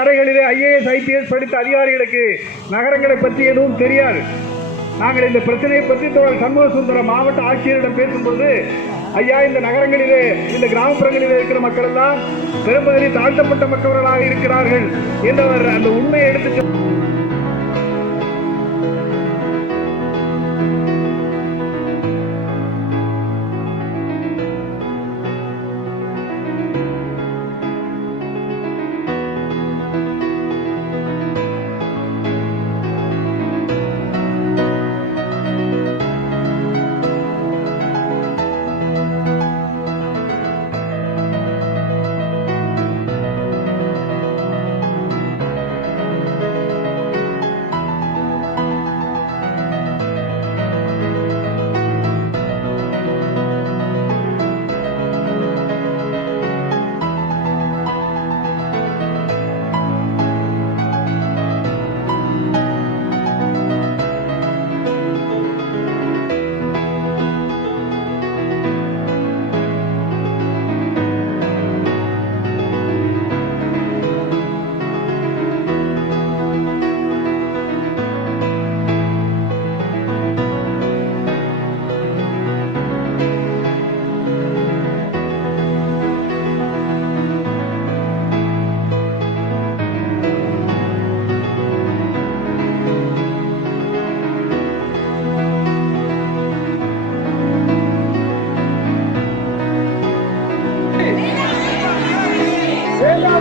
அறைகளிலே IAS IPS படித்த அதிகாரிகளுக்கு நகரங்களை பற்றி எதுவும் தெரியாது. நாங்கள் இந்த பிரச்சனையை பற்றி சண்முக சுந்தரம் மாவட்ட ஆட்சியரிடம் பேசும்போது, ஐயா, இந்த நகரங்களிலே இந்த கிராமப்புறங்களிலே இருக்கிற மக்கள் எல்லாம் பெரும்பகுதி தாழ்த்தப்பட்ட மக்களாக இருக்கிறார்கள் என்றவர் அந்த உண்மையை எடுத்து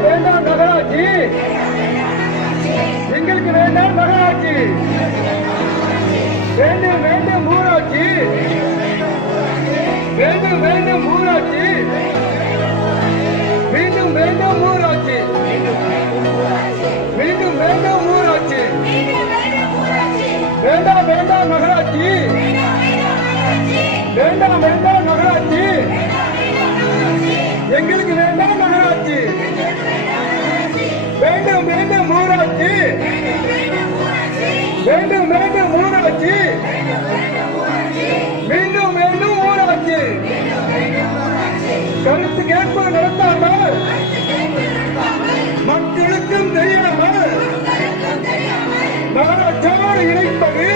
வேண்டாம் நகராட்சி, எங்களுக்கு வேண்டாம் நகராட்சி, வேண்டும் வேண்டும் ஊராட்சி, வேண்டும் வேண்டும் ஊராட்சி, மீண்டும் வேண்டும் ஊராட்சி, மீண்டும் வேண்டும் ஊராட்சி, வேண்டாம் வேண்டாம் நகராட்சி, வேண்டாம் வேண்டாம் நகராட்சி, எங்களுக்கு வேண்டாம் நகராட்சி, வேண்டும் வேண்டும் ஊராட்சி, வேண்டும் வேண்டும் ஊராட்சி, மீண்டும் வேண்டும் ஊராட்சி, கருத்து கேட்பு நடத்தாமல் மக்களுக்கும் தெரியாமல் நகராட்சியோடு இணைப்பது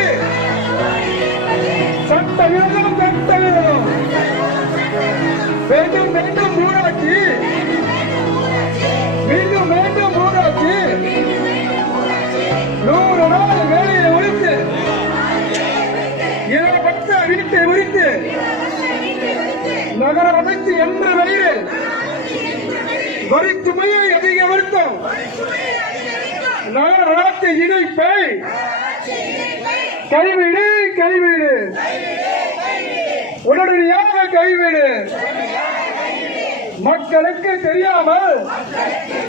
சட்டவிரோதம், சட்டவிரோதம். வேண்டும் வேண்டும் ஊராட்சி, மீண்டும் வேண்டும் ஊராட்சி, 100 நாள் வேலையை ஒழித்து, இலவச வீட்டை ஒழித்து, நகர அமைச்சு என்ற வழியில் வரி சுமையை அதிக வருத்தம், நகராட்சி இணைப்பை கைவிடு, கைவிடு, உடனடியாக கைவிடு. மக்களுக்கு தெரியாமல்